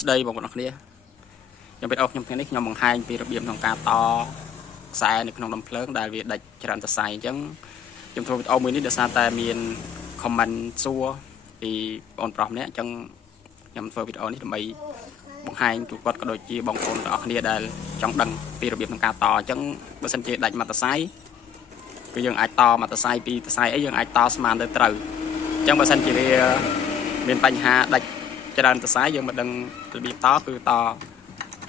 ស្ដីបងប្អូនគ្នាខ្ញុំbiếtខ្ញុំថ្ងៃនេះខ្ញុំបង្ហាញពីរបៀបក្នុងការតខ្សែនៅក្នុងដំភ្លើងដែលវាដាច់ច្រើនសរសៃអញ្ចឹងខ្ញុំធ្វើវីដេអូមួយនេះដោយសារតែមាន comment សួរពីបងប្រុសម្នាក់អញ្ចឹងខ្ញុំធ្វើវីដេអូនេះដើម្បីបង្ហាញទូគាត់ក៏ដូចជាបងប្អូនទាំងអស់គ្នាដែលចង់ដឹងពីរបៀបក្នុងការតអញ្ចឹងបើសិនជាដាច់មួយសរសៃគឺយើងអាចតមួយសរសៃពីរសរសៃអីយើងអាចតស្មើទៅត្រូវអញ្ចឹងបើសិនជាវាមានបញ្ហាដាច់ច្រើនសរសៃយើងមិនដឹងរបៀបតគឺត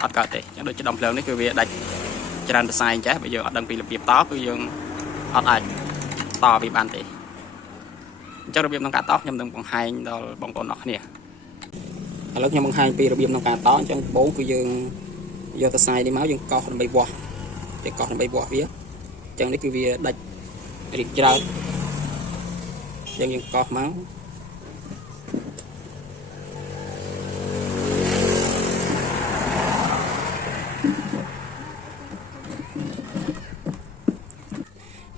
អត់កើតទេអញ្ចឹងដូចជាដំភ្លើងនេះគឺវាដាច់ច្រើនសរសៃអញ្ចឹងបើយើងអត់ដឹងពីរបៀបតគឺយើងអត់អាចតវាបានទេអញ្ចឹងរបៀបក្នុងការតខ្ញុំនឹងបង្ហាញដល់បងប្អូនអរគ្នាឥឡូវខ្ញុំបង្ហាញពីរបៀបក្នុងការតអញ្ចឹងដំបូងគឺយើងយកសរសៃនេះមកយើងកោសដើម្បីវាស់វាកោសដើម្បីវាស់វាអញ្ចឹងនេះគឺវាដាច់រីកច្រើនយើងកោសមក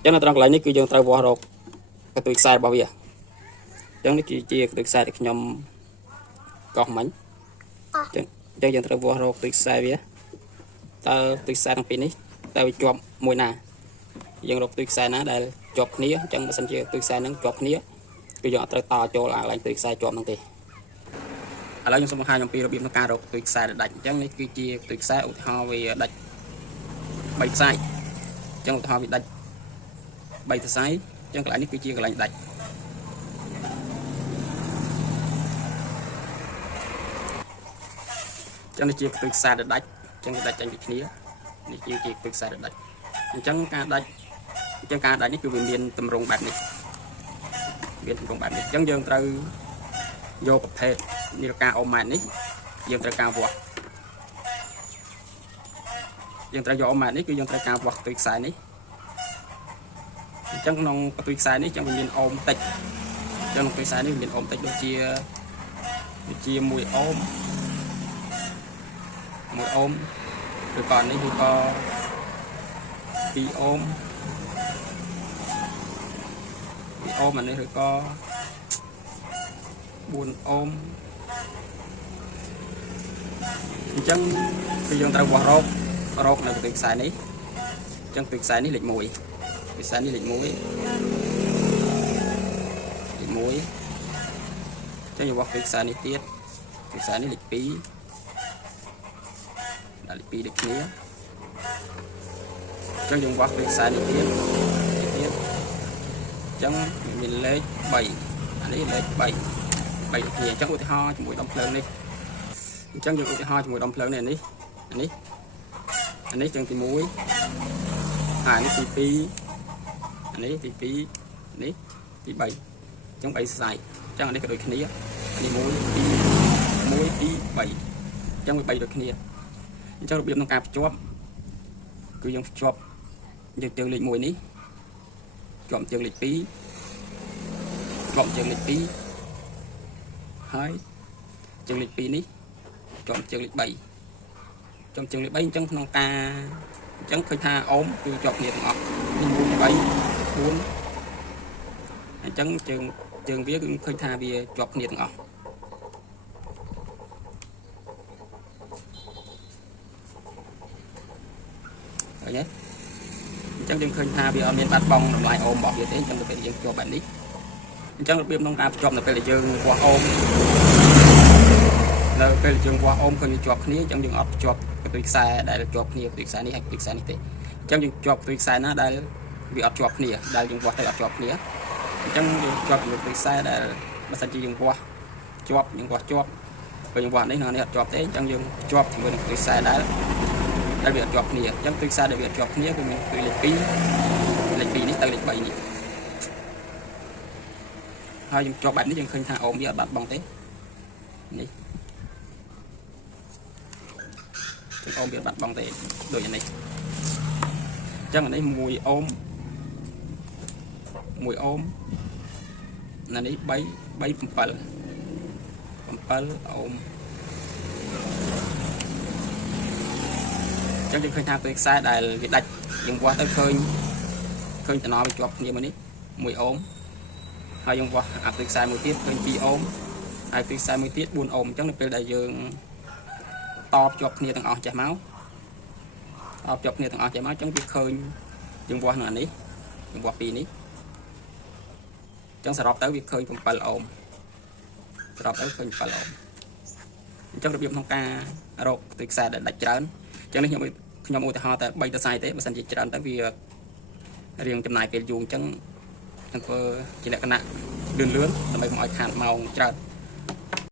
ចឹងនៅត្រង់កន្លែងនេះគឺយើងត្រូវវាស់រកកន្ទុយខ្សែរបស់វាអញ្ចឹងនេះគឺជាកន្ទុយខ្សែដែលខ្ញុំកោសមិញអញ្ចឹងយើងត្រូវវាស់រកកន្ទុយខ្សែវាតើកន្ទុយខ្សែទាំងពីរនេះតើវាជាប់មួយណាយើងរកកន្ទុយខ្សែណាដែលជាប់គ្នាអញ្ចឹងបើសិនជាកន្ទុយខ្សែហ្នឹងជាប់គ្នាគឺយើងអត់ត្រូវតចូលអាកន្លែងកន្ទុយខ្សែជាប់ហ្នឹងទេឥឡូវខ្ញុំសូមបង្ហាញអំពីរបៀបក្នុងការរកកន្ទុយខ្សែដែលដាច់អញ្ចឹងនេះគឺជាកន្ទុយខ្សែឧទាហរណ៍វាដាច់3ខ្សែអញ្ចឹងឧទាហរណ៍វាដាច់3សរសៃអញ្ចឹងកន្លែងនេះគឺជាកន្លែងដាច់អញ្ចឹងនេះជាកន្ទុយខ្សែដែលដាច់អញ្ចឹងវាដាច់ចេញពីគ្នានេះជាកន្ទុយខ្សែដែលដាច់អញ្ចឹងការដាច់នេះគឺវាមានទម្រង់បែបនេះអញ្ចឹងយើងត្រូវយកប្រភេទនាឡិកាអូម៉ែតនេះយើងត្រូវការវាស់យើងត្រូវយកអូម៉ែតនេះគឺយើងត្រូវការវាស់កន្ទុយខ្សែនេះអញ្ចឹងក្នុងកន្ទុយខ្សែនេះអញ្ចឹងវាមានអូមតិចអញ្ចឹងក្នុងកន្ទុយខ្សែនេះមានអូមតិចដូចជា1អូមឬក៏នេះឬក៏2អូមអានេះឬក៏4អូមអញ្ចឹងគឺយើងត្រូវវាស់រកនៅកន្ទុយខ្សែនេះអញ្ចឹងកន្ទុយខ្សែនេះលេខ1ខ្សែនេះលេខ1អញ្ចឹងយើងវាស់ពីខ្សែនេះទៀតខ្សែនេះលេខ2ដល់លេខ2ដូចគ្នាអញ្ចឹងយើងវាស់ពីខ្សែនេះទៀតអញ្ចឹងមានលេខ3អានេះលេខ3ដូចគ្នាអញ្ចឹងឧទាហរណ៍ជាមួយដុំភ្លើងនេះអញ្ចឹងយើងឧទាហរណ៍ជាមួយដុំភ្លើងនេះអានេះចឹងទី1អានេះទី2នេះទី2នេះទី3អញ្ចឹង3សរសៃអញ្ចឹងអានេះក៏ដូចគ្នាអានេះ1 2 3អញ្ចឹងវា3ដូចគ្នាអញ្ចឹងរបៀបក្នុងការភ្ជាប់គឺយើងភ្ជាប់យើងជើងលេខ1នេះជាប់ជើងលេខ2ជាប់ជើងលេខ2ហើយជើងលេខ2នេះជាប់ជើងលេខ3ចំជើងលេខ3អញ្ចឹងក្នុងការអញ្ចឹងឃើញថាអូមគឺជាប់គ្នាទាំងអស់នេះ1 3 4អញ្ចឹងជើងវាគឺឃើញថាវាជាប់គ្នាទាំងអស់ឃើញទេអញ្ចឹងយើងឃើញថាវាអត់មានបាត់បង់តម្លៃអូមរបស់វាទេអញ្ចឹងទៅពេលយើងជាប់បែបនេះអញ្ចឹងរបៀបក្នុងការភ្ជាប់នៅពេលដែលយើងវាស់អូមនៅពេលយើងវាស់អូមឃើញវាជាប់គ្នាអញ្ចឹងយើងអត់ភ្ជាប់កន្ទុយខ្សែដែលជាប់គ្នាកន្ទុយខ្សែនេះហើយកន្ទុយខ្សែនេះទេអញ្ចឹងយើងជាប់កន្ទុយខ្សែណាដែលវាអត់ជាប់គ្នាដែលយើងវាស់ទៅអត់ជាប់គ្នាអញ្ចឹងយើងជាប់ជាមួយកន្ទុយខ្សែដែលបើសិនជាយើងវាស់ជាប់ពេលយើងវាស់នេះនៅនេះអត់ជាប់ទេអញ្ចឹងយើងជាប់ជាមួយនឹងកន្ទុយខ្សែដែលវាអត់ជាប់គ្នាអញ្ចឹងកន្ទុយខ្សែដែលវាអត់ជាប់គ្នាគឺមានកន្ទុយលេខ2នេះទៅលេខ3នេះហើយយើងជាប់បែបនេះយើងឃើញថាអូមវាអត់បាត់បង់ទេនេះអូមវាបាត់បង់ទេដូចនេះអញ្ចឹងអានេះ1អូមណានេះ3 7អូមអញ្ចឹងយើងឃើញថាពេលខ្សែដែលវាដាច់យើងវាស់ទៅឃើញតំណវាជាប់គ្នាមួយនេះ1អូមហើយយើងវាស់អាពេលខ្សែមួយទៀតឃើញ2អូមហើយពេលខ្សែមួយទៀត4អូមអញ្ចឹងនៅពេលដែលយើង តបជាប់គ្នាទាំងអស់ចេះមកតបជាប់គ្នាទាំងអស់ចេះមកចឹងវាឃើញយើងវាស់នៅអានេះយើងវាស់ពីនេះចឹងសរុបទៅវាឃើញ7អូមសរុបទៅឃើញ7អូមអញ្ចឹងរបៀបក្នុងការរកខ្សែដែលដាច់ច្រើនអញ្ចឹងនេះខ្ញុំឧទាហរណ៍តែ3ខ្សែទេបើសិនជាច្រើនទៅវារៀងចំណាយពេលយូរអញ្ចឹងធ្វើជាលក្ខណៈលឿនដើម្បីកុំឲ្យខាតម៉ោងច្រើន